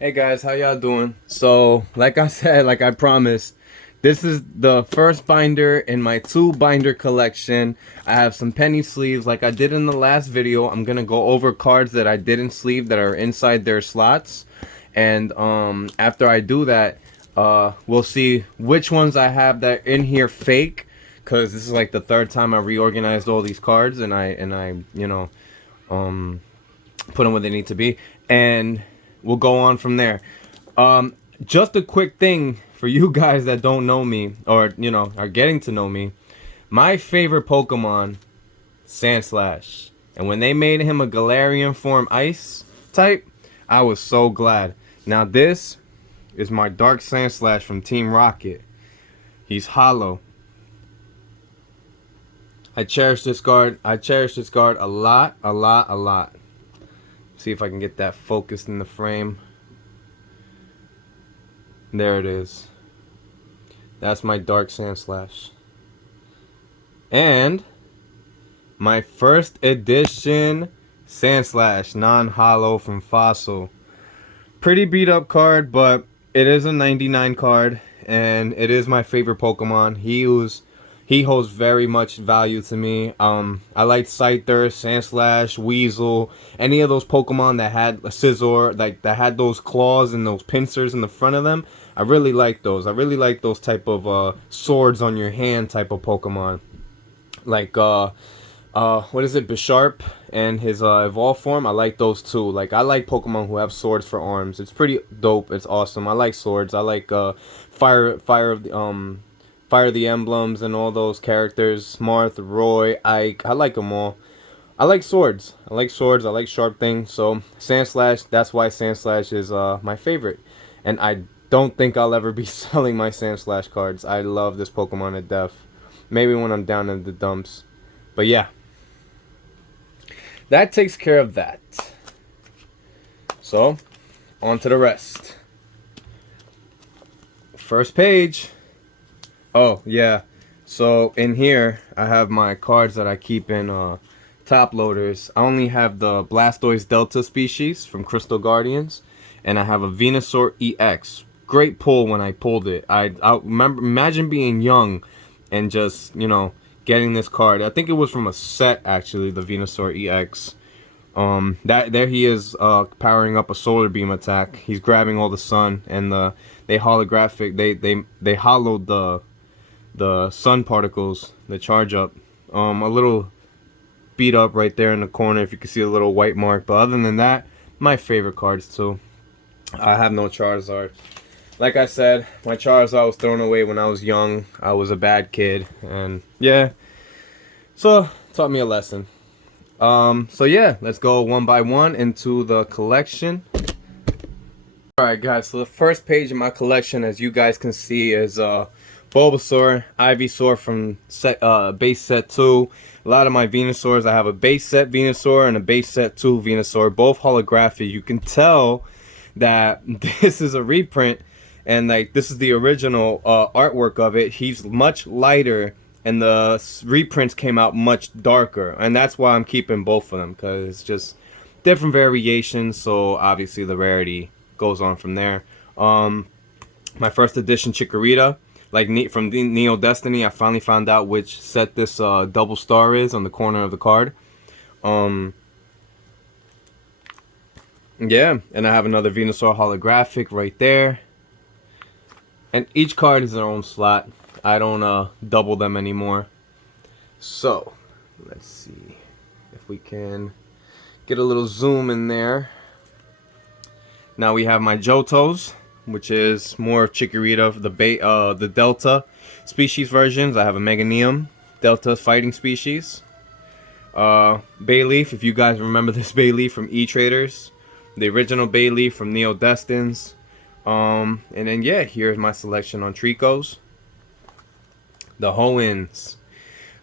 Hey guys, how y'all doing? So, like I said, like I promised, this is the first binder in my two binder collection. I have some penny sleeves like I did in the last video. I'm gonna go over cards that I didn't sleeve that are inside their slots. And after I do that, we'll see which ones I have that are in here fake. Cause this is like the third time I reorganized all these cards and I um put them where they need to be, and we'll go on from there. Um, just a quick thing for you guys that don't know me or are getting to know me. My favorite Pokemon, Sandslash, and when they made him a Galarian form Ice type, I was so glad. Now this is my Dark Sandslash from Team Rocket. He's hollow. I cherish this card. I cherish this card a lot, a lot, a lot. See if I can get that focused in the frame. There it is. That's my Dark Sandslash. And my first edition Sandslash, non-hollow from Fossil. Pretty beat up card, but it is a 99 card, and it is my favorite Pokemon. He holds very much value to me. I like Scyther, Sandslash, Weasel, any of those Pokemon that had a Scizor, like that had those claws and those pincers in the front of them. I really like those. I really like those type of swords on your hand type of Pokemon. Like what is it, Bisharp and his evolved form. I like those too. Like I like Pokemon who have swords for arms. It's pretty dope. It's awesome. I like swords. I like Fire the Emblems and all those characters. Marth, Roy, Ike. I like them all. I like swords. I like swords. I like sharp things. So Sandslash, that's why Sandslash is my favorite. And I don't think I'll ever be selling my Sandslash cards. I love this Pokemon to death. Maybe when I'm down in the dumps. But yeah. That takes care of that. So, on to the rest. First page. Oh, yeah. So, in here, I have my cards that I keep in top loaders. I only have the Blastoise Delta species from Crystal Guardians. And I have a Venusaur EX. Great pull when I pulled it. I remember, imagine being young and just, getting this card. I think it was from a set, actually, the Venusaur EX. That there he is, powering up a solar beam attack. He's grabbing all the sun, and they holographic. They hollowed the sun particles, the charge up. A little beat up right there in the corner, if you can see a little white mark. But other than that, my favorite cards too. I have no Charizard. Like I said, my Charizard was thrown away when I was young. I was a bad kid, and yeah, so taught me a lesson. So yeah, let's go one by one into the collection. Alright guys, so the first page of my collection, as you guys can see, is Bulbasaur, Ivysaur from base set 2. A lot of my Venusaurs, I have a base set Venusaur and a base set 2 Venusaur, both holographic. You can tell that this is a reprint, and like this is the original artwork of it. He's much lighter, and the reprints came out much darker, and that's why I'm keeping both of them, because it's just different variations. So obviously the rarity goes on from there. My first edition Chikorita, like from Neo Destiny, I finally found out which set this double star is on the corner of the card. Yeah, and I have another Venusaur holographic right there. And each card is their own slot. I don't double them anymore. So, let's see if we can get a little zoom in there. Now we have my Johtos, which is more Chikorita, the Delta species versions. I have a Meganium Delta fighting species. Bayleaf, if you guys remember this Bayleaf from E-Traders. The original Bayleaf from Neo Destins. And then yeah, here's my selection on Tricos. The Hoenns,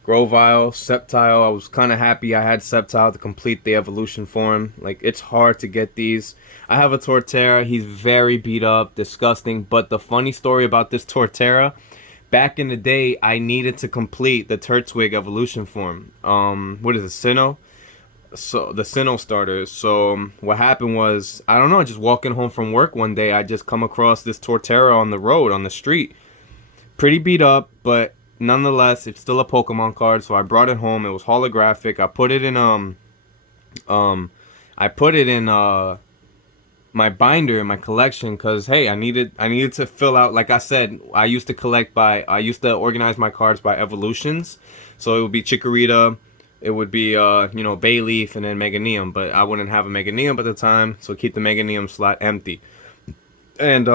Grovyle, Sceptile. I was kind of happy I had Sceptile to complete the evolution form. Like, it's hard to get these. I have a Torterra. He's very beat up, disgusting. But the funny story about this Torterra, back in the day, I needed to complete the Turtwig evolution form. What is it, Sinnoh? So the Sinnoh starters. So what happened was, I don't know, just walking home from work one day, I just come across this Torterra on the road, on the street. Pretty beat up, but nonetheless, it's still a Pokemon card. So I brought it home. It was holographic. Um I put it in my binder in my collection because hey, I needed to fill out, like I said, I used to organize my cards by evolutions. So it would be Chikorita, it would be Bayleaf, and then Meganium, but I wouldn't have a Meganium at the time, so keep the Meganium slot empty. And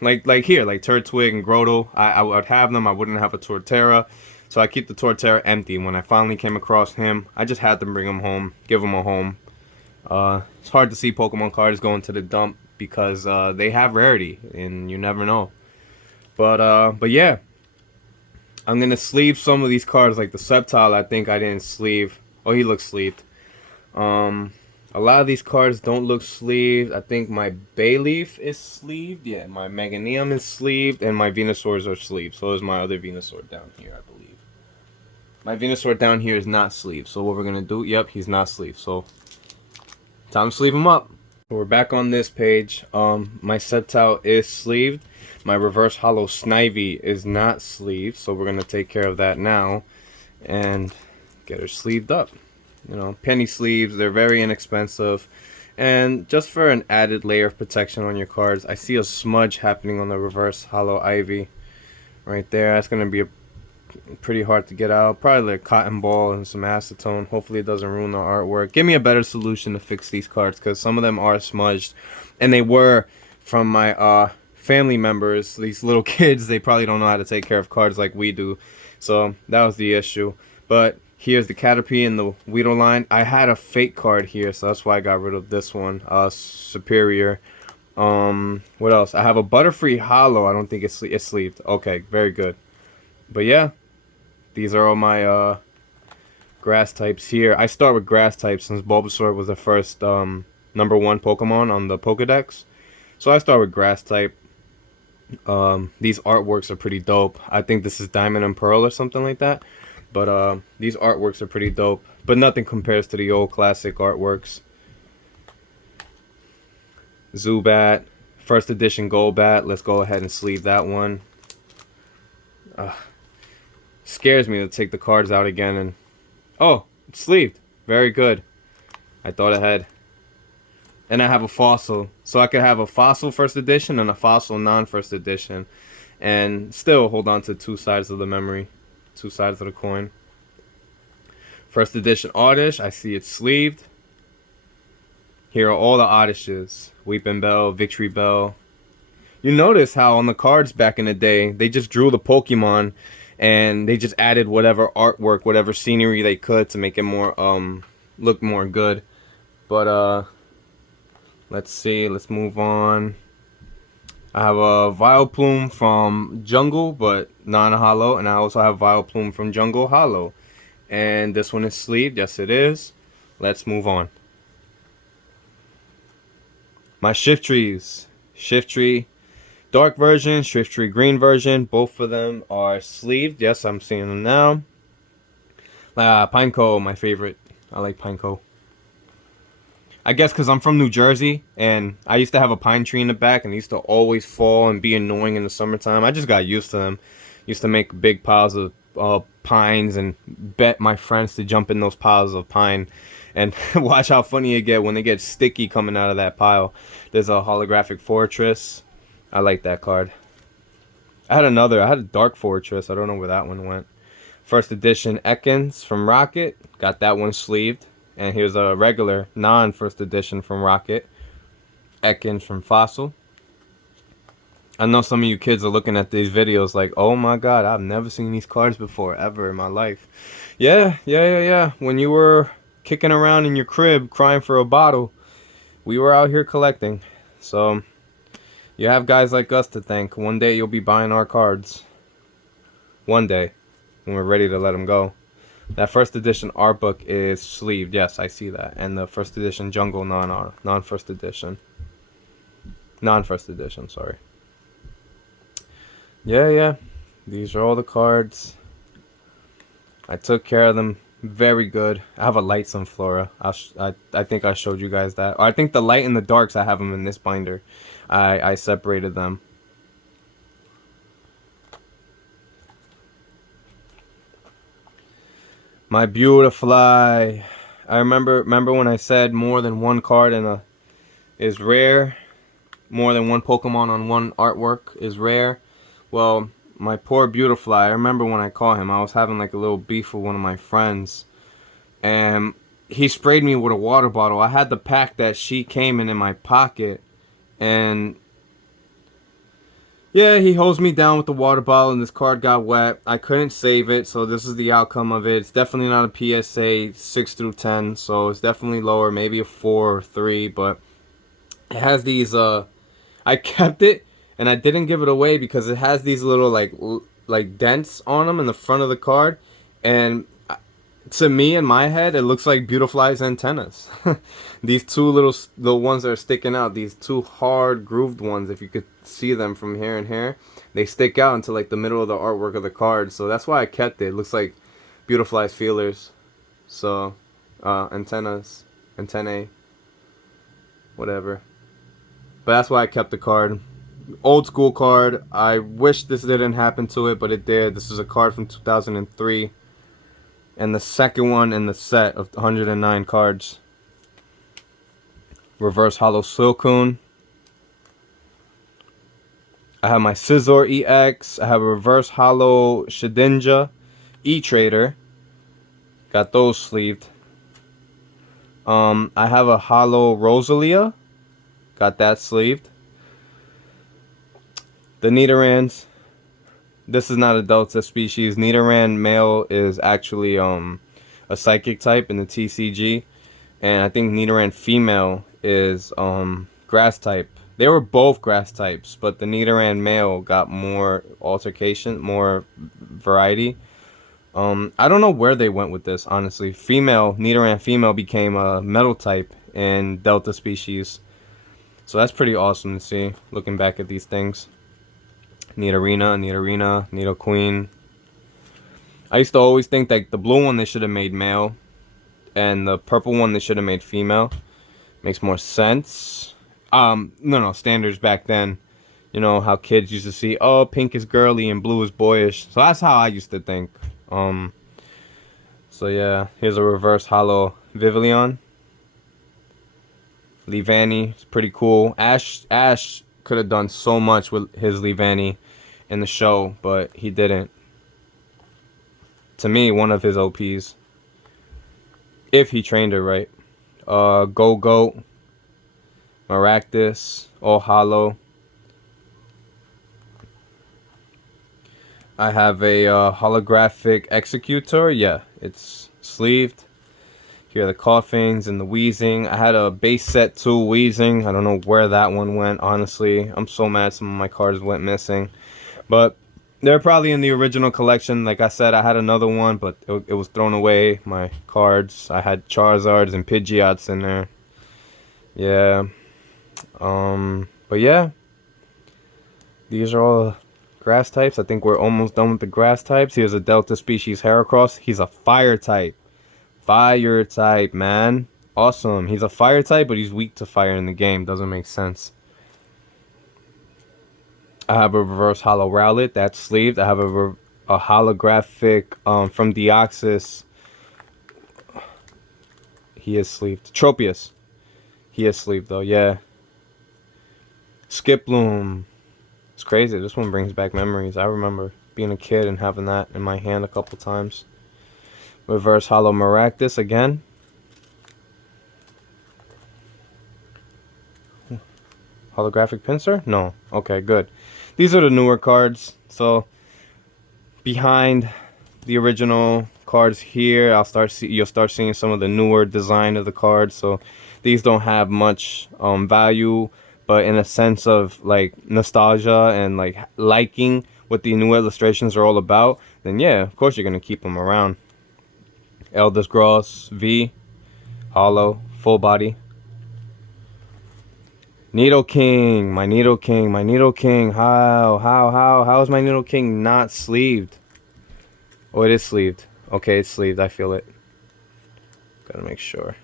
like here, like Turtwig and Grotto, I would have them. I wouldn't have a Torterra, so I keep the Torterra empty. When I finally came across him, I just had to bring him home, give him a home. It's hard to see Pokemon cards going to the dump because they have rarity, and you never know. But yeah, I'm gonna sleeve some of these cards, like the Sceptile. I think I didn't sleeve. Oh, he looks sleeved. Um, a lot of these cards don't look sleeved. I think my Bayleaf is sleeved. Yeah, my Meganium is sleeved, and my Venusaurs are sleeved. So is my other Venusaur down here, I believe. My Venusaur down here is not sleeved. So what we're gonna do? Yep, he's not sleeved. So time to sleeve him up. We're back on this page. My Sceptile is sleeved. My reverse hollow Snivy is not sleeved, so we're gonna take care of that now and get her sleeved up. You know, penny sleeves, they're very inexpensive. And just for an added layer of protection on your cards, I see a smudge happening on the reverse hollow Ivy right there. That's gonna be pretty hard to get out. Probably like a cotton ball and some acetone. Hopefully it doesn't ruin the artwork. Give me a better solution to fix these cards, because some of them are smudged, and they were from my family members. These little kids, they probably don't know how to take care of cards like we do, so that was the issue. But here's the Caterpie and the Weedle line. I had a fake card here, so that's why I got rid of this one. Superior. What else? I have a Butterfree Hollow. I don't think it's sleeved. Okay, very good. But yeah, these are all my grass types here. I start with grass types since Bulbasaur was the first #1 Pokemon on the Pokedex. So I start with grass type. These artworks are pretty dope. I think this is Diamond and Pearl or something like that. But these artworks are pretty dope. But nothing compares to the old classic artworks. Zubat, first edition Golbat. Let's go ahead and sleeve that one. Scares me to take the cards out again and... Oh, it's sleeved. Very good. I thought ahead. And I have a fossil. So I could have a fossil first edition and a fossil non-first edition. And still hold on to two sides of the memory. Two sides of the coin. First edition Oddish. I see it's sleeved. Here are all the Oddishes. Weeping Bell, Victory Bell. You notice how on the cards back in the day, they just drew the Pokemon and they just added whatever artwork, whatever scenery they could to make it more look more good. But let's see, let's move on. I have a Vileplume from Jungle, but non-hollow, and I also have Vileplume from Jungle Hollow. And this one is sleeved. Yes, it is. Let's move on. My Shifttrees. Shifttree Dark version, Shifttree Green version. Both of them are sleeved. Yes, I'm seeing them now. Pineco, my favorite. I like Pineco. I guess because I'm from New Jersey, and I used to have a pine tree in the back, and they used to always fall and be annoying in the summertime. I just got used to them. Used to make big piles of pines and bet my friends to jump in those piles of pine and watch how funny you get when they get sticky coming out of that pile. There's a holographic fortress. I like that card. I had a Dark Fortress. I don't know where that one went. First edition Ekans from Rocket. Got that one sleeved. And here's a regular non-first edition from Rocket. Ekans from Fossil. I know some of you kids are looking at these videos like, oh my god, I've never seen these cards before, ever in my life. Yeah. When you were kicking around in your crib crying for a bottle, we were out here collecting. So, you have guys like us to thank. One day you'll be buying our cards. One day, when we're ready to let them go. That first edition art book is sleeved. Yes, I see that. And the first edition Jungle non-first edition. Non-first edition, sorry. Yeah. These are all the cards. I took care of them Very good. I have a light Sunflora. I think I showed you guys that. Or I think the light and the darks, I have them in this binder. I separated them. My Beautifly. I remember when I said more than one card is rare. More than one Pokemon on one artwork is rare. Well, my poor Beautifly, I remember when I caught him, I was having like a little beef with one of my friends. And he sprayed me with a water bottle. I had the pack that she came in my pocket. And yeah, he hosed me down with the water bottle and this card got wet. I couldn't save it, so this is the outcome of it. It's definitely not a PSA 6 through 10, so it's definitely lower, maybe a 4 or 3, but it has these, I kept it and I didn't give it away because it has these little like dents on them in the front of the card, and to me, in my head, it looks like Beautifly's antennas. These two the ones that are sticking out, these two hard grooved ones, if you could see them from here and here, they stick out into like the middle of the artwork of the card. So that's why I kept it. It looks like Beautifly's feelers. So, antennae, whatever. But that's why I kept the card. Old school card. I wish this didn't happen to it, but it did. This is a card from 2003. And the second one in the set of 109 cards. Reverse Hollow Silcoon. I have my Scizor EX. I have a Reverse Hollow Shedinja E-Trader. Got those sleeved. I have a Hollow Rosalia. Got that sleeved. The Nidorans. This is not a Delta species. Nidoran male is actually a psychic type in the TCG. And I think Nidoran female is grass type. They were both grass types, but the Nidoran male got more altercation, more variety. I don't know where they went with this, honestly. Nidoran female became a metal type in Delta species. So that's pretty awesome to see, looking back at these things. Nidorina, Nidoqueen. I used to always think that the blue one they should have made male, and the purple one they should have made female. Makes more sense. No, standards back then. You know how kids used to see, oh, pink is girly and blue is boyish. So that's how I used to think. So yeah, here's a reverse hollow Vivillon. Leavanny, it's pretty cool. Ash could have done so much with his Leavanny in the show, but he didn't. To me, one of his OPs. If he trained her right. Go-Goat. Maractus. All hollow. I have a holographic Executor. Yeah, it's sleeved. Here are the coughings and the wheezing. I had a base set 2 wheezing. I don't know where that one went, honestly. I'm so mad some of my cards went missing. But they're probably in the original collection. Like I said, I had another one, but it was thrown away. My cards. I had Charizards and Pidgeots in there. Yeah. But yeah. These are all grass types. I think we're almost done with the grass types. Here's a Delta species Heracross. He's a fire type. Fire type, man. Awesome. He's a fire type, but he's weak to fire in the game. Doesn't make sense. I have a reverse hollow Rowlet. That's sleeved. I have a holographic from Deoxys. He is sleeved. Tropius. He is sleeved, though. Yeah. Skiploom. It's crazy. This one brings back memories. I remember being a kid and having that in my hand a couple times. Reverse hollow Maractus again. Holographic Pinsir? No. Okay, good. These are the newer cards. So behind the original cards here, you'll start seeing some of the newer design of the cards. So these don't have much value, but in a sense of like nostalgia and like liking what the new illustrations are all about, then yeah, of course you're gonna keep them around. Elder Scrolls V, hollow, full body. Nidoking, my Nidoking. How is my Nidoking not sleeved? Oh, it is sleeved. Okay, it's sleeved. I feel it. Gotta make sure.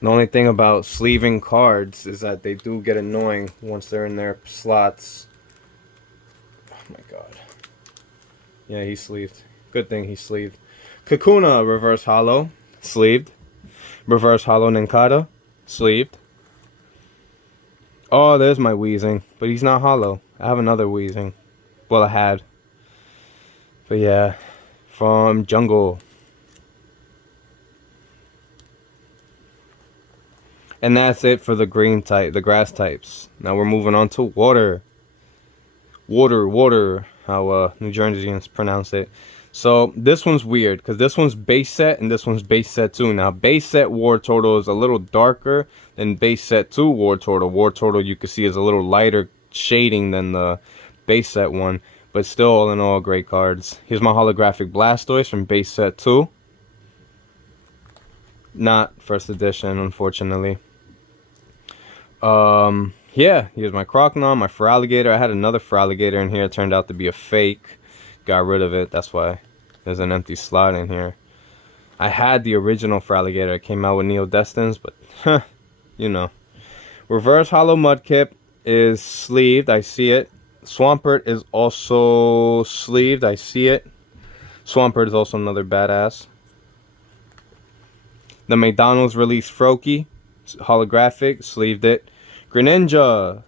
The only thing about sleeving cards is that they do get annoying once they're in their slots. Oh my god. Yeah, he's sleeved. Good thing he's sleeved. Kakuna, reverse hollow, sleeved. Reverse hollow Ninkata, sleeved. Oh, there's my Weezing, but he's not hollow. I have another Weezing. Well, I had. But yeah, from Jungle. And that's it for the green type, the grass types. Now we're moving on to water. Water, how New Jerseyans pronounce it. So this one's weird because this one's base set and this one's base set 2. Now base set Wartortle is a little darker than base set 2 Wartortle. Wartortle you can see is a little lighter shading than the base set one, but still all in all great cards. Here's my holographic Blastoise from base set 2. Not first edition, unfortunately. Yeah, here's my Croconaw, my Feraligatr. I had another Feraligatr in here. It turned out to be a fake. Got rid of it. That's why there's an empty slot in here. I had the original Feraligatr. It came out with Neo Destins, but, you know. Reverse Hollow Mudkip is sleeved. I see it. Swampert is also sleeved. I see it. Swampert is also another badass. The McDonald's release Froakie, holographic, sleeved it. Greninja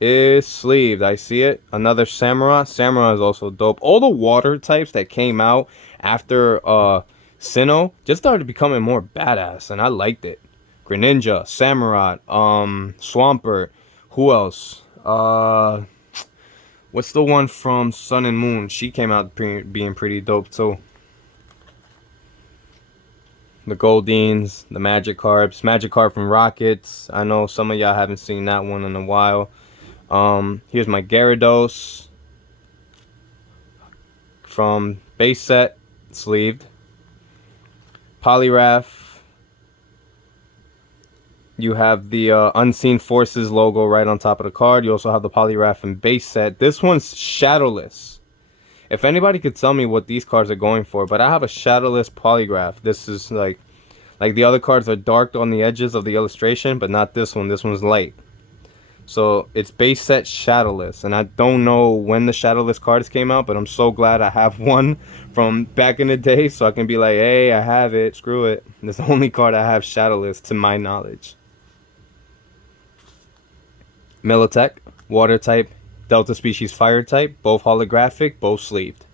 is sleeved. I see it. Another Samurott. Samurott is also dope. All the water types that came out after Sinnoh just started becoming more badass, and I liked it. Greninja, Samurott, Swampert. Who else? What's the one from Sun and Moon? She came out being pretty dope too. The Goldines, the Magikarp from Rockets. I know some of y'all haven't seen that one in a while. Here's my Gyarados from base set, sleeved. Poliwrath. You have the Unseen Forces logo right on top of the card. You also have the Poliwrath in base set. This one's shadowless. If anybody could tell me what these cards are going for, but I have a shadowless Poliwrath. This is like the other cards are dark on the edges of the illustration, but not this one. This one's light. So it's base set shadowless, and I don't know when the shadowless cards came out, but I'm so glad I have one from back in the day, so I can be like, hey, I have it. Screw it. It's the only card I have shadowless to my knowledge. Militech, water type. Delta species fire type, both holographic, both sleeved.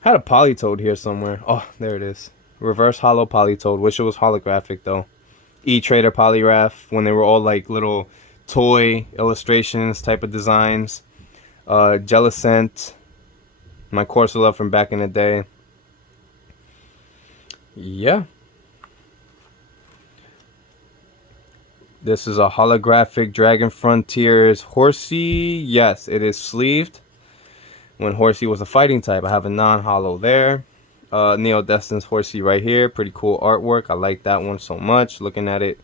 Had a Politoed here somewhere. Oh, there it is. Reverse hollow Politoed. Wish it was holographic though. E-Trader Poliwrath when they were all like little toy illustrations type of designs. Jellicent. My Corsola from back in the day. Yeah. This is a holographic Dragon Frontiers Horsey. Yes, it is sleeved. When Horsey was a fighting type, I have a non-hollow there. Neo Destin's Horsey right here. Pretty cool artwork. I like that one so much. Looking at it,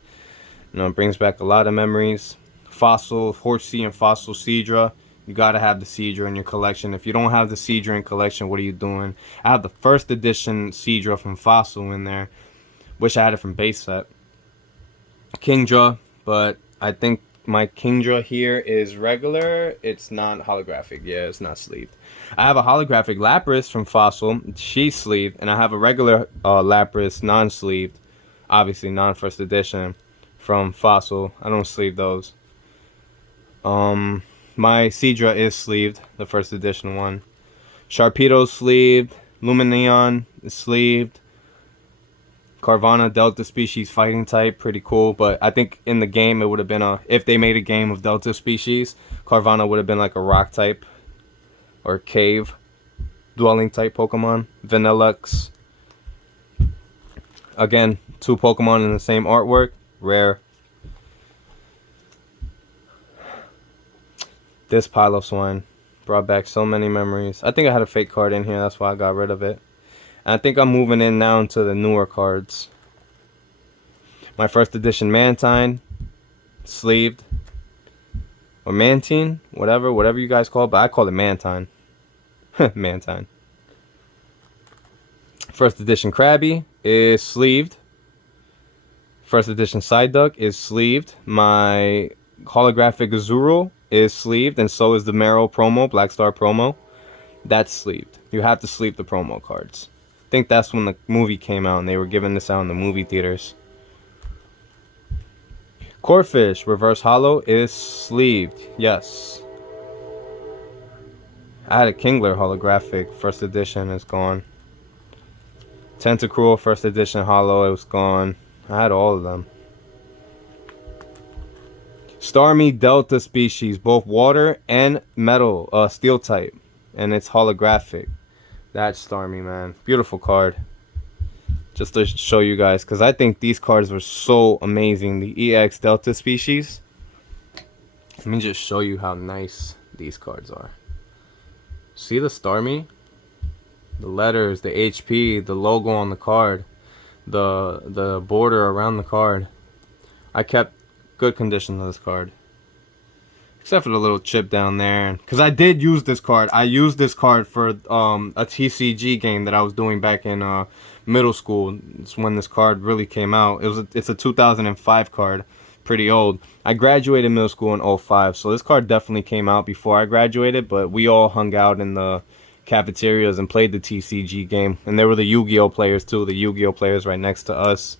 you know, it brings back a lot of memories. Fossil Horsey and Fossil Seadra. You gotta have the Seadra in your collection. If you don't have the Seadra in collection, what are you doing? I have the first edition Seadra from Fossil in there. Wish I had it from base set. Kingdra. But I think my Kingdra here is regular. It's not holographic. Yeah, it's not sleeved. I have a holographic Lapras from Fossil. She's sleeved. And I have a regular Lapras non-sleeved. Obviously, non-first edition from Fossil. I don't sleeve those. My Seadra is sleeved. The first edition one. Sharpedo's sleeved. Lumineon is sleeved. Carvanha Delta species fighting type, pretty cool, but I think in the game it would have been if they made a game of Delta species, Carvanha would have been like a rock type or cave dwelling type Pokemon. Vanillux. Again, 2 Pokemon in the same artwork, rare. This Piloswine brought back so many memories. I think I had a fake card in here, that's why I got rid of it. I think I'm moving in now into the newer cards. My first edition Mantine, sleeved. Or Mantine, whatever you guys call it, but I call it Mantine. Mantine. First edition Krabby is sleeved. First edition Psyduck is sleeved. My holographic Azurill is sleeved, and so is the Marrow promo, Black Star promo. That's sleeved. You have to sleeve the promo cards. I think that's when the movie came out and they were giving this out in the movie theaters. Corphish Reverse Holo is sleeved. Yes. I had a Kingler holographic first edition. It's gone. Tentacruel first edition holo. It was gone. I had all of them. Starmie Delta species, both water and metal, steel type, and it's holographic. That's Starmie, man. Beautiful card. Just to show you guys, because I think these cards were so amazing. The EX Delta species. Let me just show you how nice these cards are. See the Starmie? The letters, the HP, the logo on the card, the border around the card. I kept good condition of this card, except for the little chip down there, because I did use this card. I used this card for a TCG game that I was doing back in middle school. It's when this card really came out. It's a 2005 card, pretty old. I graduated middle school in 05, so this card definitely came out before I graduated, but we all hung out in the cafeterias and played the TCG game, and there were the Yu-Gi-Oh players too, the Yu-Gi-Oh players right next to us.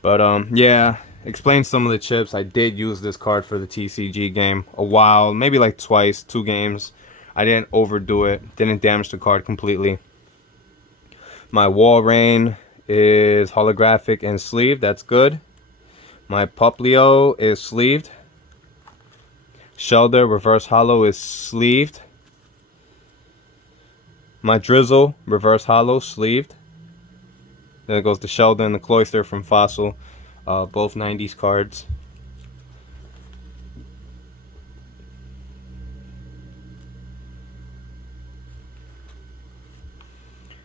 But yeah, explain some of the chips. I did use this card for the TCG game a while, maybe like twice, 2 games. I didn't overdo it, didn't damage the card completely. My Walrein is holographic and sleeved. That's good. My Poplio is sleeved. Shelder Reverse Holo is sleeved. My Drizzle Reverse Holo sleeved. Then it goes to Shelder and the Cloyster from Fossil. Both 90s cards.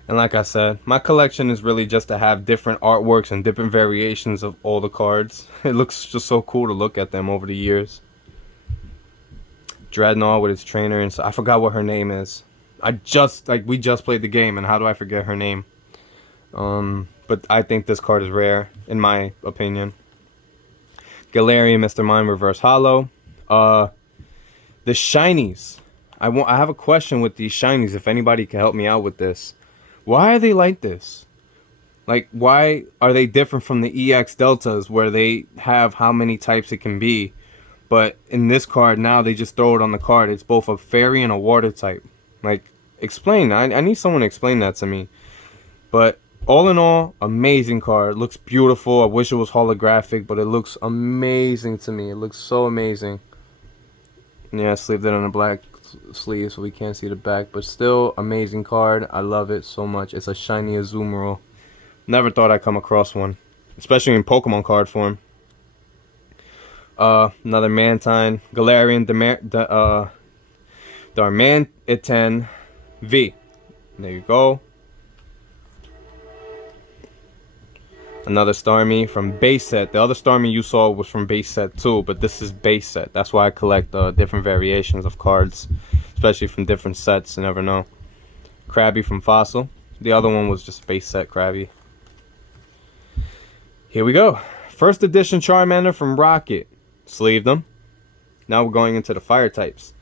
And like I said, my collection is really just to have different artworks and different variations of all the cards. It looks just so cool to look at them over the years. Dreadnought with its trainer, and so I forgot what her name is. We just played the game, and how do I forget her name? But I think this card is rare, in my opinion. Galarian Mr. Mime Reverse Holo. The shinies. I have a question with these shinies, if anybody can help me out with this. Why are they like this? Like, why are they different from the EX Deltas, where they have how many types it can be? But in this card, now they just throw it on the card. It's both a fairy and a water type. Like, explain. I need someone to explain that to me. But all in all, amazing card. Looks beautiful. I wish it was holographic, but it looks amazing to me. It looks so amazing. Yeah, I sleeved it on a black sleeve so we can't see the back, but still amazing card. I love it so much. It's a shiny Azumarill. Never thought I'd come across one, especially in Pokemon card form. Another Mantine, Galarian Darmanitan V. There you go. Another Starmie from base set. The other Starmie you saw was from base set too, but this is base set. That's why I collect different variations of cards, especially from different sets. You never know. Krabby from Fossil. The other one was just base set Krabby. Here we go. First edition Charmander from Rocket. Sleeved them. Now we're going into the fire types.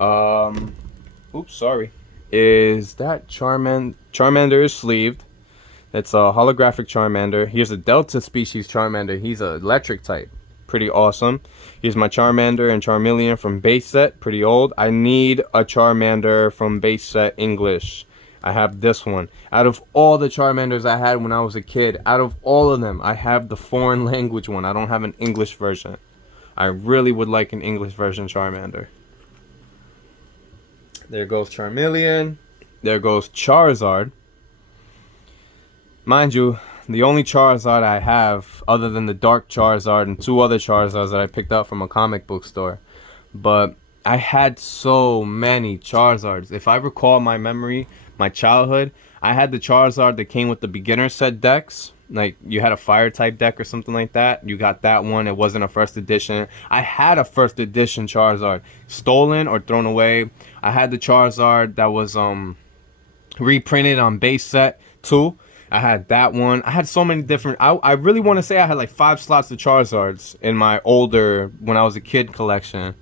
Oops, sorry. Is that Charmander is sleeved. It's a holographic Charmander. Here's a Delta species Charmander. He's an electric type. Pretty awesome. Here's my Charmander and Charmeleon from base set. Pretty old. I need a Charmander from base set English. I have this one. Out of all the Charmanders I had when I was a kid, out of all of them, I have the foreign language one. I don't have an English version. I really would like an English version Charmander. There goes Charmeleon. There goes Charizard. Mind you, the only Charizard I have, other than the Dark Charizard and 2 other Charizards that I picked up from a comic book store. But I had so many Charizards. If I recall my memory, my childhood, I had the Charizard that came with the beginner set decks. Like, you had a fire type deck or something like that. You got that one. It wasn't a first edition. I had a first edition Charizard. Stolen or thrown away. I had the Charizard that was reprinted on base set too. I had that one. I had so many different. I really want to say I had like 5 slots of Charizards in my older, when I was a kid, collection.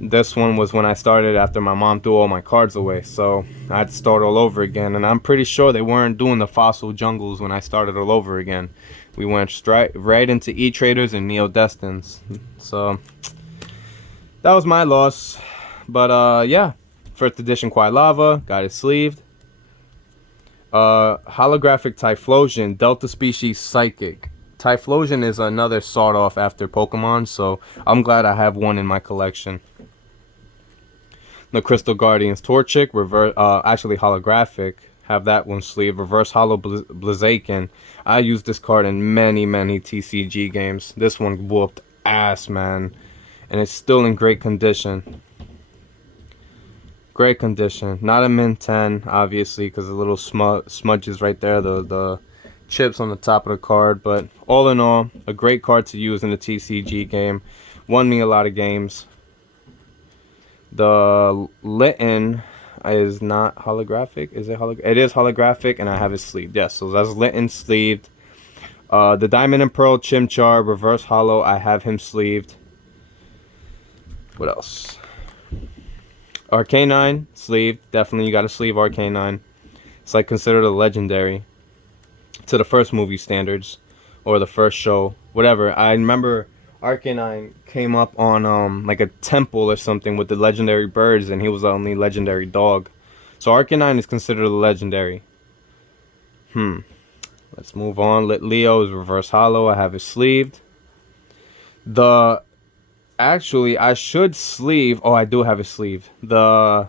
This one was when I started after my mom threw all my cards away. So I had to start all over again. And I'm pretty sure they weren't doing the fossil jungles when I started all over again. We went right into E-Traders and Neo Destins. So that was my loss. But yeah. First edition Quilava. Got it sleeved. Holographic Typhlosion, Delta Species Psychic. Typhlosion is another sawed off after Pokemon, so I'm glad I have one in my collection. The Crystal Guardians Torchic, actually holographic. Have that one sleeve. Reverse Holo Blaziken. I used this card in many TCG games. This one whooped ass, man. And it's still in great condition. Great condition. Not a mint 10, obviously, because the little smudges right there, the chips on the top of the card. But all in all, a great card to use in the TCG game. Won me a lot of games. The Litten is not holographic. Is it holographic? It is holographic, and I have it sleeved. Yes, so that's Litten sleeved. The Diamond and Pearl Chimchar, reverse holo, I have him sleeved. What else? Arcanine, sleeved. Definitely you gotta sleeve Arcanine. It's like considered a legendary to the first movie standards, or the first show, whatever. I remember Arcanine came up on like a temple or something with the legendary birds, and he was the only legendary dog. So Arcanine is considered a legendary. Let's move on. Leo is reverse holo. I have it sleeved. Actually, I should sleeve. Oh, I do have it sleeved. The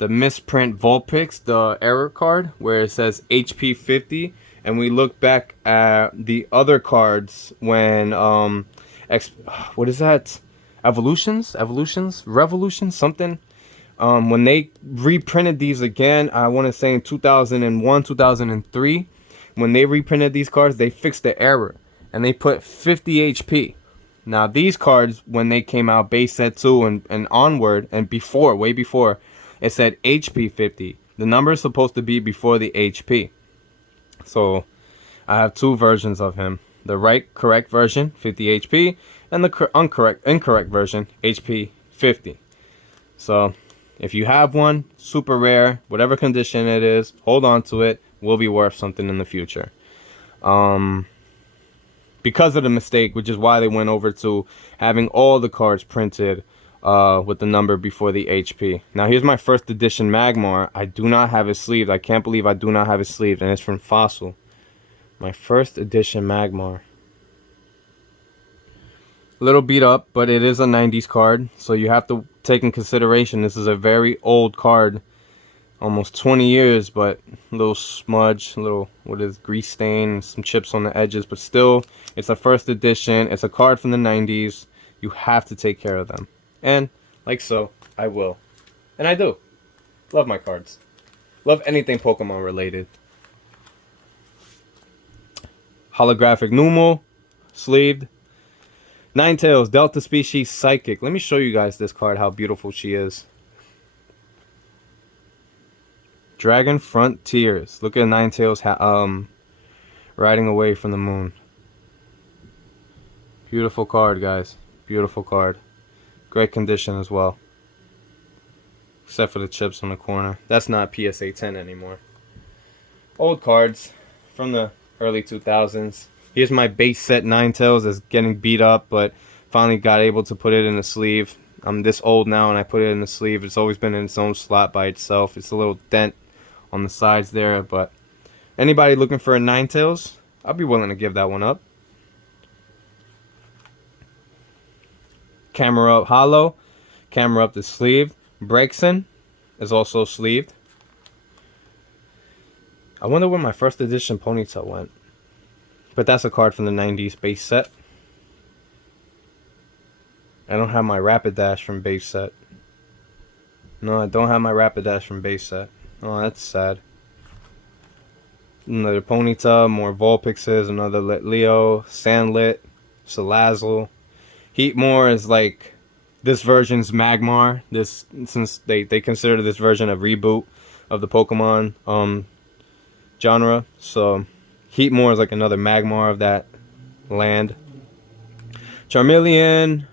misprint Vulpix, the error card, where it says HP 50. And we look back at the other cards when, what is that? Evolutions? Revolutions? Something? When they reprinted these again, I want to say in 2001, 2003. When they reprinted these cards, they fixed the error. And they put 50 HP. Now, these cards, when they came out, base set 2 and onward, and before, way before, it said HP 50. The number is supposed to be before the HP. So, I have 2 versions of him. The correct version, 50 HP, and the incorrect version, HP 50. So, if you have one, super rare, whatever condition it is, hold on to it. Will be worth something in the future. Because of the mistake, which is why they went over to having all the cards printed with the number before the HP. Now, here's my first edition Magmar. I do not have it sleeved. I can't believe I do not have it sleeved, and it's from Fossil. My first edition Magmar. A little beat up, but it is a 90s card, so you have to take in consideration this is a very old card. Almost 20 years, but a little smudge, a little, grease stain, some chips on the edges, but still, it's a first edition. It's a card from the 90s. You have to take care of them. And, like so, I will. And I do. Love my cards. Love anything Pokemon related. Holographic Numel, sleeved. Ninetales, Delta Species Psychic. Let me show you guys this card, how beautiful she is. Dragon Frontiers. Look at Ninetales riding away from the moon. Beautiful card, guys. Beautiful card. Great condition as well. Except for the chips on the corner. That's not PSA 10 anymore. Old cards from the early 2000s. Here's my base set Ninetales that's getting beat up, but finally got able to put it in the sleeve. I'm this old now and I put it in the sleeve. It's always been in its own slot by itself. It's a little dent on the sides there, but anybody looking for a Ninetales, I'll be willing to give that one up. Camera Up Holo, Camera Up the sleeve. Braixen is also sleeved. I wonder where my first edition Ponytail went, but that's a card from the 90s base set. I don't have my Rapidash from base set. No, I don't have my Rapidash from base set. Oh, that's sad. Another Ponyta, more Vulpixes, another Leo, Sandlit, Salazzle. Heatmore is like this version's Magmar. Since they consider this version a reboot of the Pokemon genre. So Heatmore is like another Magmar of that land. Charmeleon,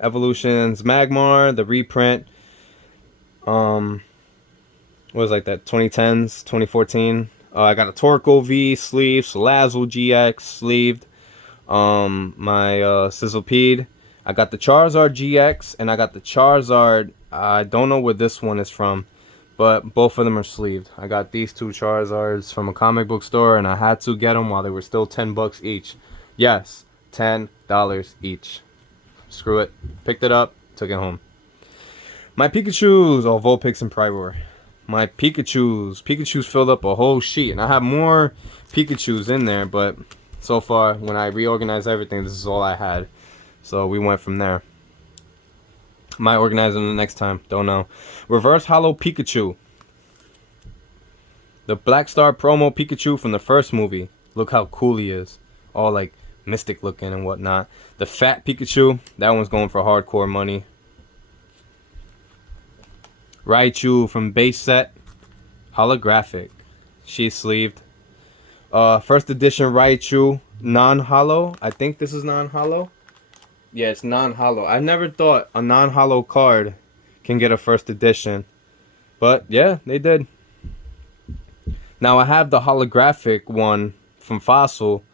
Evolutions Magmar, the reprint. What was like that, 2010s, 2014. I got a Torkoal V sleeve, Salazzle GX sleeved. My Sizzlepede. I got the Charizard GX, and I got the Charizard. I don't know where this one is from, but both of them are sleeved. I got these two Charizards from a comic book store, and I had to get them while they were still $10 each. Yes, $10 each. Screw it. Picked it up, took it home. My Pikachus, oh, Vulpix and Prior. My Pikachus filled up a whole sheet, and I have more Pikachus in there, but so far, when I reorganized everything, this is all I had. So we went from there. Might organize them the next time, don't know. Reverse Hollow Pikachu. The Black Star promo Pikachu from the first movie. Look how cool he is. All like mystic looking and whatnot. The fat Pikachu, that one's going for hardcore money. Raichu from base set, holographic. She's sleeved. First edition Raichu, non-hollow. I think this is non-hollow. Yeah, it's non-hollow. I never thought a non-hollow card can get a first edition. But yeah, they did. Now I have the holographic one from Fossil.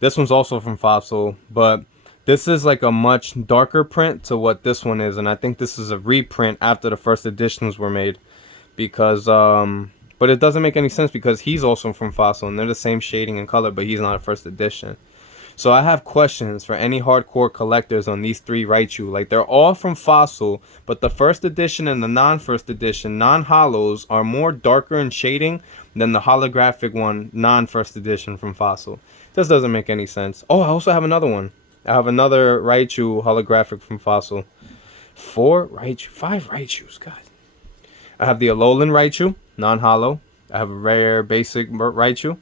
This one's also from Fossil, but this is like a much darker print to what this one is, and I think this is a reprint after the first editions were made, because but it doesn't make any sense because he's also from Fossil and they're the same shading and color, but he's not a first edition. So I have questions for any hardcore collectors on these three Raichu. Like, they're all from Fossil, but the first edition and the non-first edition non-hollows are more darker in shading than the holographic one non-first edition from Fossil. This doesn't make any sense. Oh, I also have another one. I have another Raichu holographic from Fossil. 5 Raichus, God. I have the Alolan Raichu, non-hollow. I have a rare basic Raichu.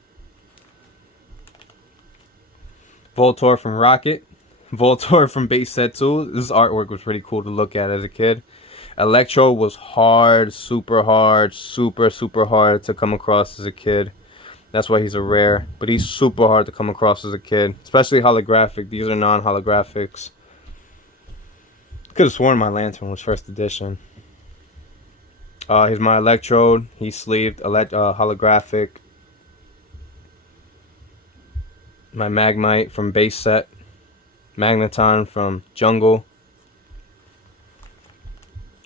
Voltorb from Rocket. Voltorb from base set 2. This artwork was pretty cool to look at as a kid. Electro was hard, super hard to come across as a kid. That's why he's a rare. But he's super hard to come across as a kid. Especially holographic. These are non-holographics. Could have sworn my Lantern was first edition. Here's my Electrode. He's sleeved. Holographic. My Magmite from base set. Magneton from Jungle.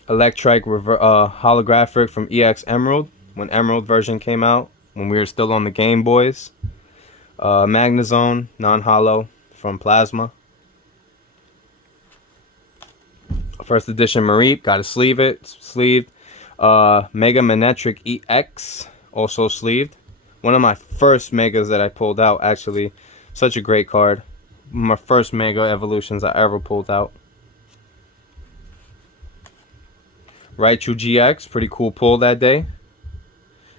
Electrike holographic from EX Emerald. When Emerald version came out. When we were still on the Game Boys. Magnezone, non-hollow, from Plasma. First edition Mareep, gotta sleeve it, sleeved. Mega Manectric EX, also sleeved. One of my first Megas that I pulled out, actually. Such a great card. My first Mega Evolutions I ever pulled out. Raichu GX, pretty cool pull that day.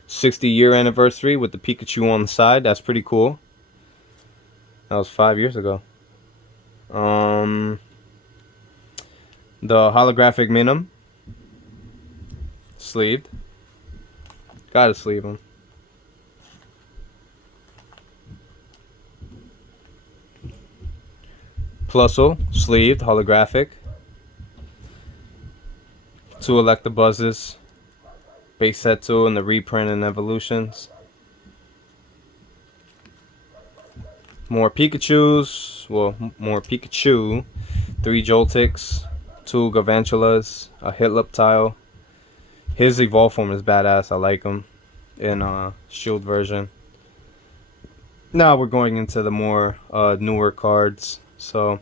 60-year anniversary with the Pikachu on the side. That's pretty cool. That was 5 years ago. The holographic Minim. Sleeved. Gotta sleeve them. Plusle, sleeved, holographic. 2 Electabuzzes. Base set 2 and the reprint and evolutions. More Pikachus. Well, more Pikachu. 3 Joltix. 2 Garvantulas. A Hitleptile. His evolve form is badass. I like him. In Shield version. Now we're going into the more newer cards. So,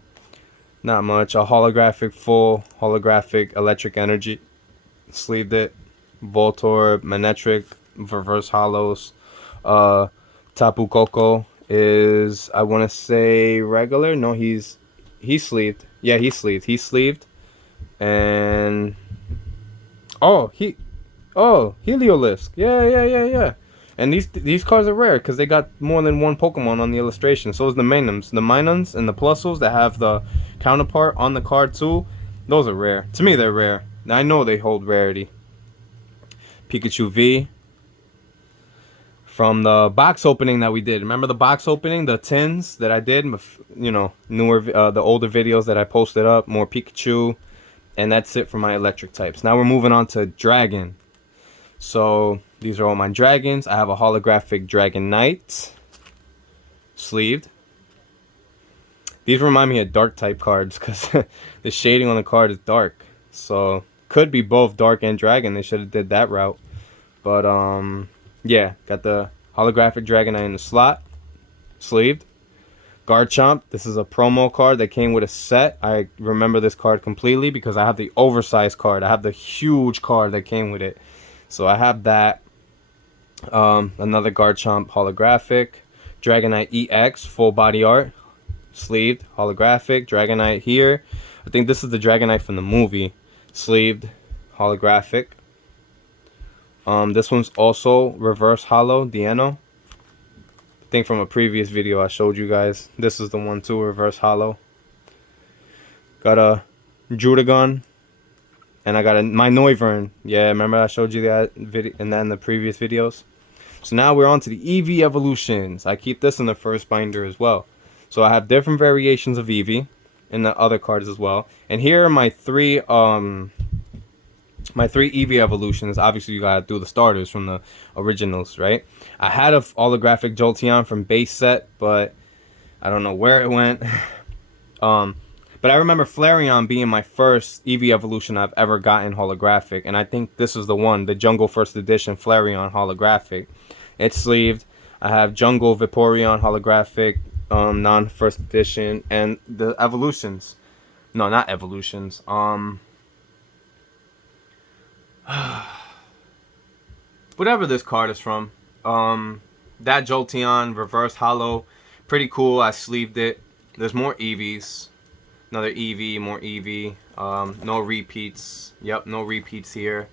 not much. A holographic full. Holographic Electric Energy. Sleeved it. Voltorb, Manectric, reverse hollows. Tapu Koko is, I want to say, regular. No, he's sleeved. Yeah, he's sleeved. He's sleeved. And Heliolisk. Yeah. And these cards are rare because they got more than one Pokemon on the illustration. So is the Minums. The Minums and the Plusles that have the counterpart on the card too. Those are rare. To me, they're rare. Now, I know they hold rarity. Pikachu V. from the box opening that we did. Remember the box opening, the tins that I did, you know, the older videos that I posted up, more Pikachu, and that's it for my electric types. Now we're moving on to dragon. So these are all my dragons. I have a holographic Dragon Knight, sleeved. These remind me of dark type cards because the shading on the card is dark. So could be both dark and dragon. They should have did that route. But yeah, got the holographic Dragonite in the slot, sleeved. Garchomp, this is a promo card that came with a set. I remember this card completely because I have the oversized card. I have the huge card that came with it. So I have that. Another Garchomp holographic. Dragonite EX, full body art, sleeved, holographic. Dragonite here. I think this is the Dragonite from the movie. Sleeved, holographic. This one's also reverse holo, Dieno. I think from a previous video I showed you guys. This is the one too, reverse holo. Got a Judagon. And I got my Noivern. Yeah, remember I showed you that video in the previous videos? So now we're on to the Eevee evolutions. I keep this in the first binder as well. So I have different variations of Eevee in the other cards as well. And here are my three Eevee evolutions. Obviously you gotta do the starters from the originals, right? I had a holographic Jolteon from base set, but I don't know where it went. But I remember Flareon being my first Eevee evolution I've ever gotten holographic, and I think this is the one, the Jungle First Edition Flareon holographic. It's sleeved. I have Jungle Vaporeon holographic, non-first edition, and the evolutions. No, not evolutions. Whatever this card is from. That Jolteon reverse holo, pretty cool. I sleeved it. There's more Eevees. Another Eevee, more Eevee. No repeats. Yep, no repeats here.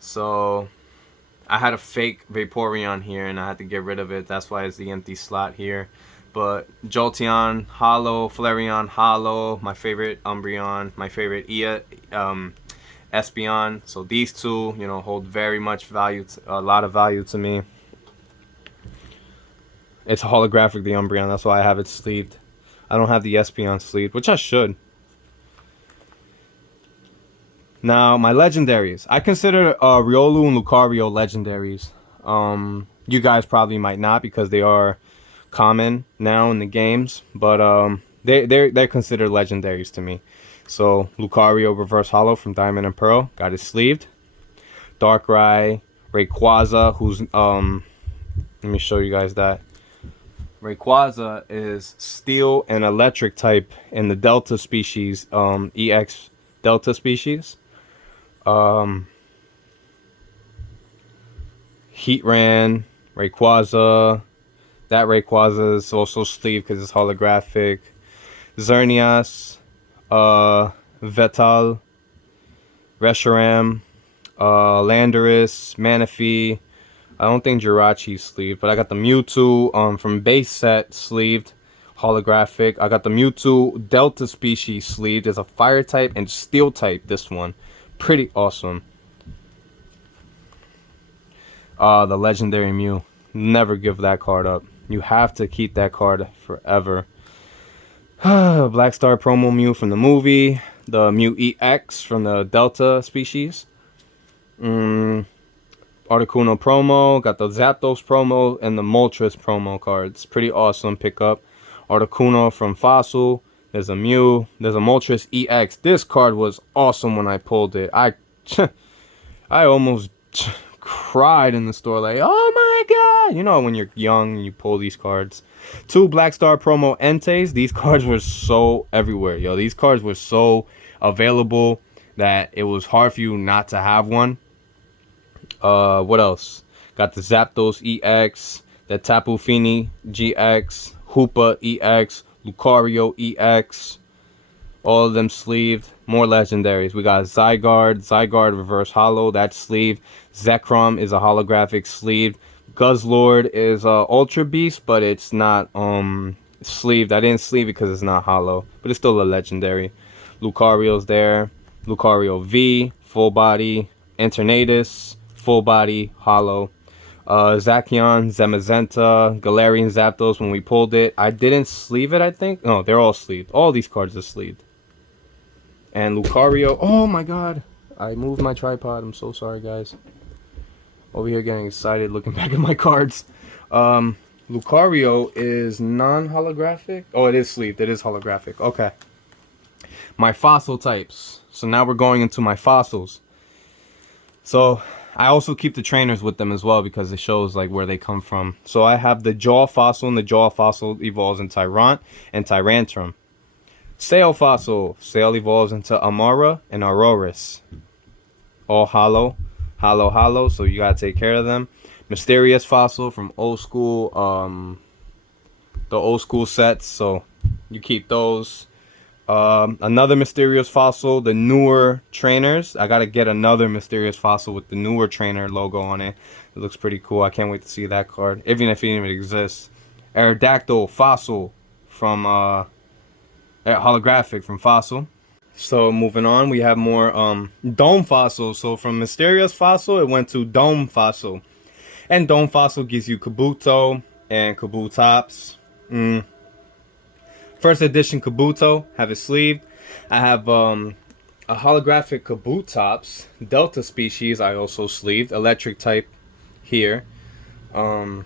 So I had a fake Vaporeon here and I had to get rid of it. That's why it's the empty slot here. But Jolteon holo, Flareon holo, my favorite Umbreon, my favorite Espeon. So these two, you know, hold very much value, a lot of value to me. It's holographic, the Umbreon. That's why I have it sleeved. I don't have the Espeon sleeved, which I should. Now, my legendaries. I consider Riolu and Lucario legendaries. You guys probably might not because they are common now in the games, but they're considered legendaries to me. So Lucario reverse holo from Diamond and Pearl, got it sleeved. Darkrai, Rayquaza, who's let me show you guys that. Rayquaza is steel and electric type in the Delta species, EX Delta species. Heatran, Rayquaza. That Rayquaza is also sleeved because it's holographic. Xerneas, Vetal, Reshiram, Landorus, Manaphy. I don't think Jirachi's sleeved, but I got the Mewtwo from base set sleeved, holographic. I got the Mewtwo Delta species sleeved. There's a fire type and steel type, this one. Pretty awesome. The legendary Mew. Never give that card up. You have to keep that card forever. Black Star promo Mew from the movie. The Mew EX from the Delta species. Articuno promo, got the Zapdos promo and the Moltres promo cards. Pretty awesome pickup. Articuno from Fossil. There's a Mew. There's a Moltres EX. This card was awesome when I pulled it. I almost cried in the store like, oh my god. You know when you're young and you pull these cards. 2 Black Star promo Entei. These cards were so everywhere, yo. These cards were so available that it was hard for you not to have one. What else? Got the Zapdos EX, the Tapu Fini GX, Hoopa EX, Lucario EX, all of them sleeved. More legendaries. We got Zygarde reverse holo, that's sleeved. Zekrom is a holographic sleeved. Guzzlord is Ultra Beast, but it's not sleeved. I didn't sleeve it because it's not holo, but it's still a legendary. Lucario's there. Lucario V, full body. Eternatus, full body, holo. Zacian, Zamazenta, Galarian Zapdos when we pulled it. I didn't sleeve it, I think. No, they're all sleeved. All these cards are sleeved. And Lucario. Oh my god. I moved my tripod. I'm so sorry, guys. Over here getting excited looking back at my cards. Lucario is non-holographic. Oh, it is sleeved. It is holographic. Okay. My fossil types. So now we're going into my fossils. So I also keep the trainers with them as well because it shows like where they come from. So I have the Jaw fossil, and the Jaw fossil evolves in Tyrant and Tyrantrum. Sail fossil. Sail evolves into Amara and Auroris. All hollow. Hollow, hollow. So you gotta take care of them. Mysterious fossil from old school, the old school sets. So you keep those. Another mysterious fossil, the newer trainers. I gotta get another mysterious fossil with the newer trainer logo on it. It looks pretty cool. I can't wait to see that card, even if it even exists. Aerodactyl fossil from holographic from Fossil. So moving on, we have more Dome Fossil. So from Mysterious Fossil, it went to Dome Fossil. And Dome Fossil gives you Kabuto and Kabutops. First edition Kabuto, have it sleeved. I have a holographic Kabutops, Delta species, I also sleeved. Electric type here. What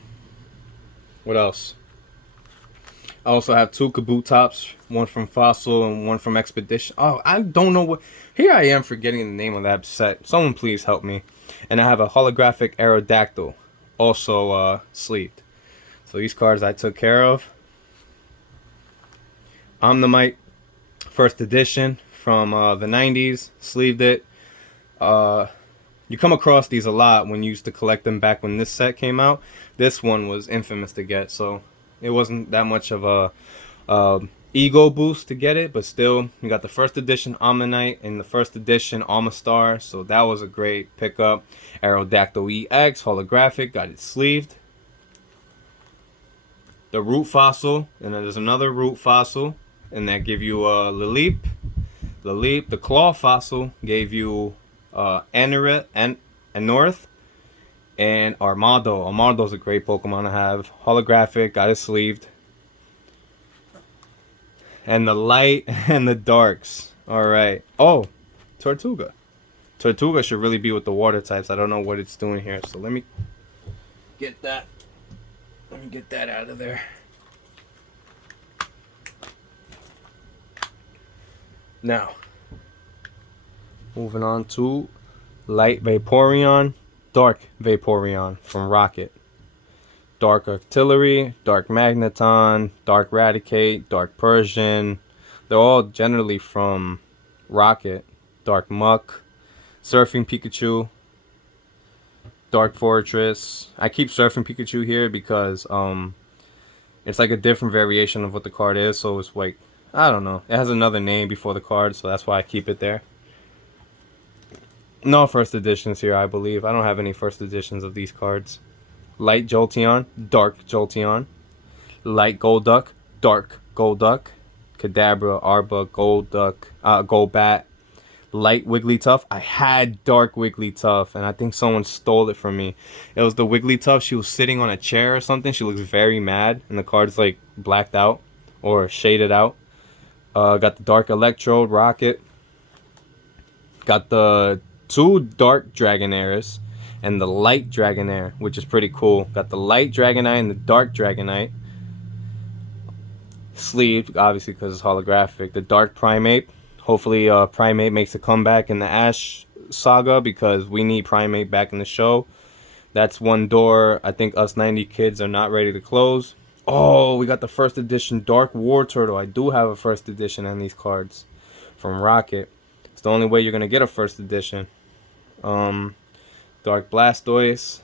else? I also have two Kabutops, one from Fossil and one from Expedition. Oh, I don't know what... Here I am forgetting the name of that set. Someone please help me. And I have a holographic Aerodactyl, also sleeved. So these cards I took care of. Omnimite, first edition from the 90s, sleeved it. You come across these a lot when you used to collect them back when this set came out. This one was infamous to get, so it wasn't that much of a ego boost to get it, but still, you got the first edition Omnimite and the first edition Almastar, so that was a great pickup. Aerodactyl EX, holographic, got it sleeved. The Root Fossil, and then there's another Root Fossil, and that give you Laleep. The Claw Fossil gave you Anorith and North. And Armado. Armado's a great Pokemon to have. Holographic, got it sleeved. And the light and the darks. Alright. Oh, Tortuga. Tortuga should really be with the water types. I don't know what it's doing here. So let me get that. Let me get that out of there. Now, moving on to Light Vaporeon. Dark Vaporeon from Rocket. Dark Artillery, Dark Magneton, Dark Raticate, Dark Persian. They're all generally from Rocket. Dark Muck, Surfing Pikachu, Dark Fortress. I keep Surfing Pikachu here because it's like a different variation of what the card is. So it's like, I don't know. It has another name before the card, so that's why I keep it there. No first editions here, I believe. I don't have any first editions of these cards. Light Jolteon, Dark Jolteon. Light Golduck, Dark Golduck. Kadabra, Arba, Golbat. Light Wigglytuff. I had Dark Wigglytuff, and I think someone stole it from me. It was the Wigglytuff. She was sitting on a chair or something. She looks very mad, and the card's like blacked out or shaded out. Got the Dark Electrode, Rocket. Got the two Dark Dragonairs and the Light Dragonair, which is pretty cool. Got the Light Dragonite and the Dark Dragonite. Sleeved, obviously, because it's holographic. The Dark Primate. Hopefully, Primate makes a comeback in the Ash saga because we need Primate back in the show. That's one door I think us 90 kids are not ready to close. Oh, we got the first edition Dark War Turtle. I do have a first edition on these cards from Rocket. It's the only way you're going to get a first edition. Dark Blastoise.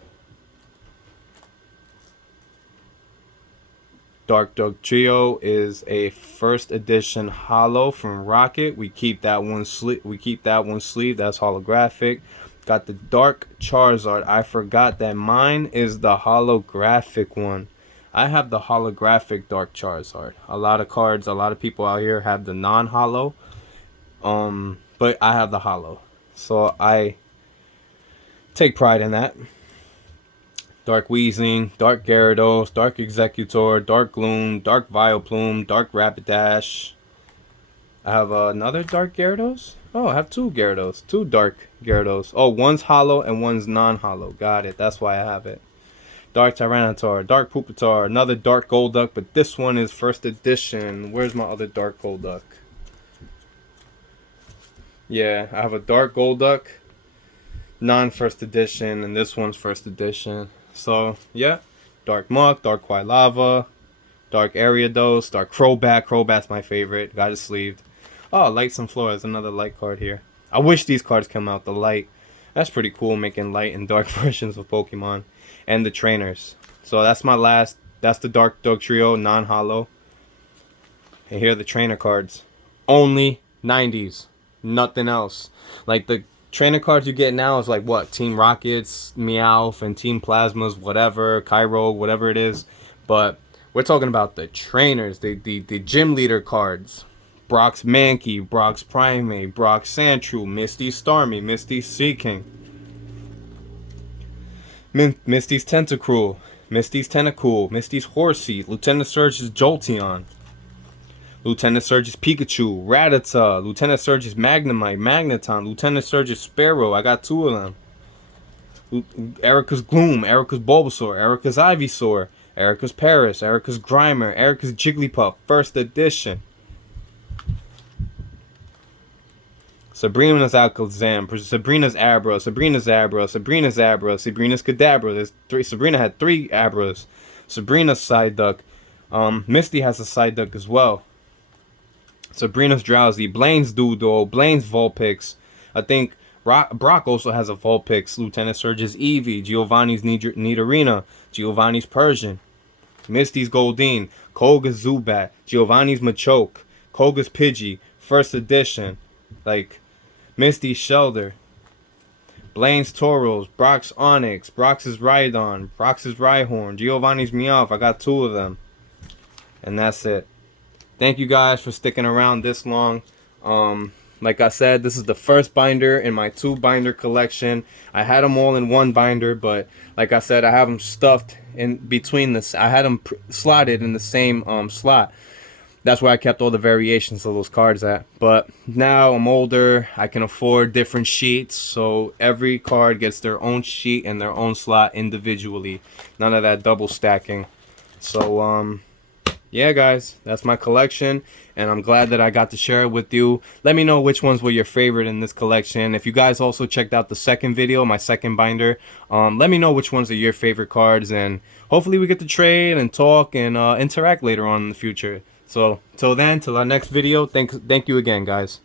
Dark Dugtrio is a first edition holo from Rocket. We keep that one sleeve. That's holographic. Got the Dark Charizard. I forgot that mine is the holographic one. I have the holographic Dark Charizard. A lot of people out here have the non-holo. But I have the holo. So I take pride in that. Dark Weezing, Dark Gyarados, Dark Executor, Dark Gloom, Dark Vileplume, Dark Rapidash. I have another Dark Gyarados? Oh, I have two Gyarados. Two Dark Gyarados. Oh, one's hollow and one's non-hollow. Got it. That's why I have it. Dark Tyranitar, Dark Pupitar, another Dark Golduck, but this one is first edition. Where's my other Dark Golduck? Yeah, I have a Dark Golduck, non-first edition, and this one's first edition. So, yeah. Dark Muck, Dark Quilava, Dark Ariados, Dark Crobat. Crobat's my favorite. Got it sleeved. Oh, Light Sunflora is another light card here. I wish these cards come out, the light. That's pretty cool, making light and dark versions of Pokemon. And the trainers. So that's my last. That's the Dark Trio, non-hollow. And here are the trainer cards. Only 90s. Nothing else. Like the trainer cards you get now is like what? Team Rockets, Meowth, and Team Plasmas, whatever, Cairo, whatever it is. But we're talking about the trainers, the gym leader cards. Brock's Mankey, Brock's Primate, Brock's Sandshrew, Misty's Starmie, Misty's Seaking, Misty's Tentacruel, Misty's Tentacool, Misty's Horsey, Lieutenant Surge's Jolteon, Lieutenant Surge's Pikachu, Rattata, Lieutenant Surge's Magnemite, Magneton, Lieutenant Surge's Sparrow. I got two of them. Erica's Gloom, Erica's Bulbasaur, Erica's Ivysaur, Erica's Paris, Erica's Grimer, Erica's Jigglypuff, first edition. Sabrina's Alakazam, Sabrina's Abra, Sabrina's Abra, Sabrina's Abra, Sabrina's Kadabra. There's three. Sabrina had three Abras. Sabrina's Psyduck. Misty has a Psyduck as well. Sabrina's Drowsy, Blaine's Doodle, Blaine's Vulpix. I think Brock also has a Vulpix. Lieutenant Surge's Eevee, Giovanni's Nidorina, Giovanni's Persian, Misty's Goldeen, Koga's Zubat, Giovanni's Machoke, Koga's Pidgey, first edition. Like Misty's Shelder, Blaine's Tauros, Brock's Onix, Brock's Rhydon, Brock's Rhyhorn, Giovanni's Meowth. I got two of them. And that's it. Thank you guys for sticking around this long. Like I said, this is the first binder in my 2-binder collection. I had them all in one binder, but like I said, I have them stuffed in between this. I had them slotted in the same slot. That's where I kept all the variations of those cards at. But now I'm older, I can afford different sheets, so every card gets their own sheet and their own slot individually. None of that double stacking. So yeah guys, that's my collection, and I'm glad that I got to share it with you. Let me know which ones were your favorite in this collection. If you guys also checked out the second video, my second binder, let me know which ones are your favorite cards, and hopefully we get to trade and talk and interact later on in the future. So till then, till our next video, thank you again guys.